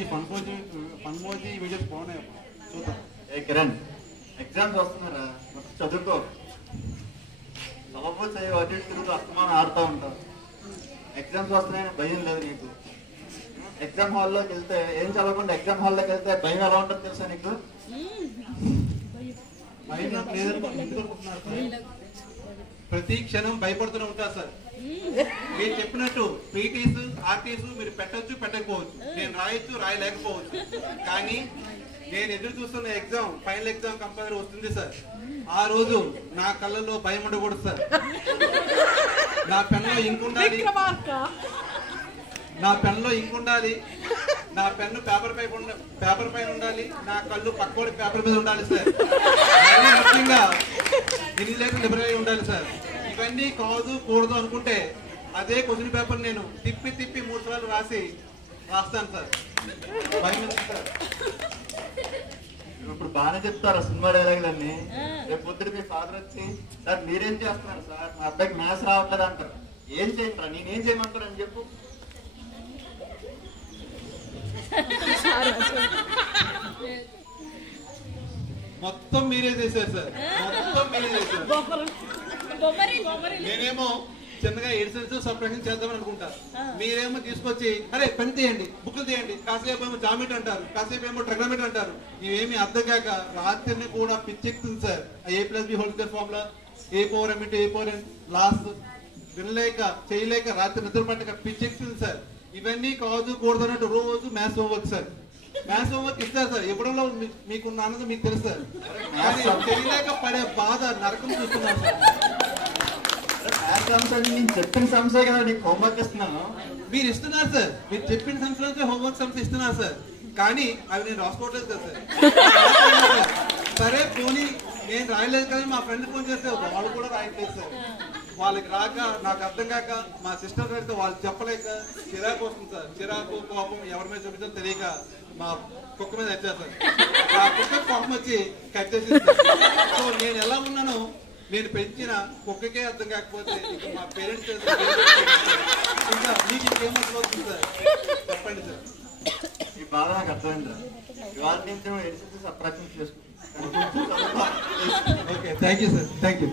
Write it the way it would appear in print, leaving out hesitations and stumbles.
ఈ Funmoji videos బాగున్నాయి చూద్దాం. ఏ కిరణ్, ఎగ్జామ్స్ వస్తున్నారా, చదువుకో. చదవబో చదివి అటు ఇటు తిరుగుతూ అస్తమానం ఆడుతూ ఉంటావు. ఎగ్జామ్స్ వస్తున్నాయని భయం లేదు నీకు. ఎగ్జామ్ హాల్లోకి వెళ్తే ఏం చదవకుండా ఎగ్జామ్ హాల్లోకి వెళ్తే భయం ఎలా ఉంటుంది తెలుసా నీకు? భయం నాకు లేదనుకుంటున్నారు సార్. ప్రతి క్షణం భయపడుతూనే ఉంటారు సార్. మీరు చెప్పినట్టు పీటీస్ ఆర్టీస్ మీరు పెట్టచ్చు పెట్టకపోవచ్చు, నేను రాయొచ్చు రాయలేకపోవచ్చు, కానీ నేను ఎదురు చూస్తున్న ఎగ్జామ్ ఫైనల్ ఎగ్జామ్ కంపల్సరీ వస్తుంది సార్. ఆ రోజు నా కళ్ళల్లో భయం ఉండకూడదు సార్. నా పెన్లో ఇంక్ ఉండాలి, నా పెన్లో ఇంక్ ఉండాలి, నా పెన్ను పేపర్ పైన ఉండాలి, నా కళ్ళు పక్కోడి పేపర్ మీద ఉండాలి సార్. ముఖ్యంగా ఇన్విజిలేషన్ లిబరల్ ఉండాలి సార్. ఇవన్నీ కాదు కూడదు అనుకుంటే అదే క్వశ్చన్ పేపర్ నేను తిప్పి 3 సార్లు రాస్తాను సార్. భయం ఉంది సార్. ఇప్పుడు బాగానే చెప్తారా సినిమా డైలాగులన్నీ? రేపు పొద్దున మీ ఫాదర్ వచ్చి, సార్ మీరేం చేస్తున్నారు సార్, మా అబ్బాయికి మ్యాథ్స్ రావట్లేదు అంటారు. ఏం చేయంటారా, నేనేం చేయమంటారు అని చెప్పు. మొత్తం మీరే చేశారు సార్, మొత్తం మీరే చేశారు. నేనేమో చిన్నగా ఎడిషన్స్ సపరేషన్ చేద్దామని అనుకుంటా, మీరేమో తీసుకొచ్చి అరే పెన్ తీయండి, బుక్లు తీయండి, కాసేపు ఏమో జామెట్రీ అంటారు, కాసేపు ఏమో ట్రిగ్నోమెట్రీ అంటారు. ఇవేమి అర్థం కాక రాత్రిని కూడా పిచ్చెక్కుతుంది sir. A+B whole square formula, A/m × A/n last వినలేక చేయలేక రాత్రి నిద్ర పట్టక పిచ్చెక్కుతుంది సార్. ఇవన్నీ కాదు కూడదు అన్నట్టు రోజు maths homework sir. Maths homework ఇస్తారు సార్, ఇవ్వడంలో మీకున్న ఆనందం మీకు తెలుసు సార్. కానీ చేయలేక పడే బాధ నరకం చూస్తున్నాను సార్. నేను చెప్పిన సంస్థే కదా నీకు హోంవర్క్ ఇస్తున్నాను. మీరు ఇస్తున్నారు సార్, మీరు చెప్పిన సంస్థలతో హోంవర్క్ సంస్థ ఇస్తున్నారు సార్, కానీ అవి నేను రాసుకోవట్లేదు కదా సార్. సరే పోనీ నేను రాయలేదు కానీ మా ఫ్రెండ్ ఫోన్ చేస్తే వాళ్ళు కూడా రాయట్లేదు సార్. వాళ్ళకి రాక నాకు అర్థం కాక మా సిస్టర్ అయితే వాళ్ళు చెప్పలేక చిరాకు వస్తుంది సార్. చిరాకు కోపం ఎవరి మీద చూపించాలో తెలియక మా కుక్క మీద వచ్చారు సార్. ఆ కుక్క కోపం వచ్చి కట్ చేసింది. సో నేను ఎలా ఉన్నానో నేను పెంచిన కుక్కకే అర్థం కాకపోతే మా పేరెంట్స్ ఇంకా మీకు ఇంకేమవుతుంది సార్, చెప్పండి సార్. ఈ బాధ నాకు అర్థమైందా? ఇవాళ నుంచి ఎడిషన్స్ సబ్ట్రాక్షన్స్ చేసుకుంటాను. Okay, thank you sir, thank you.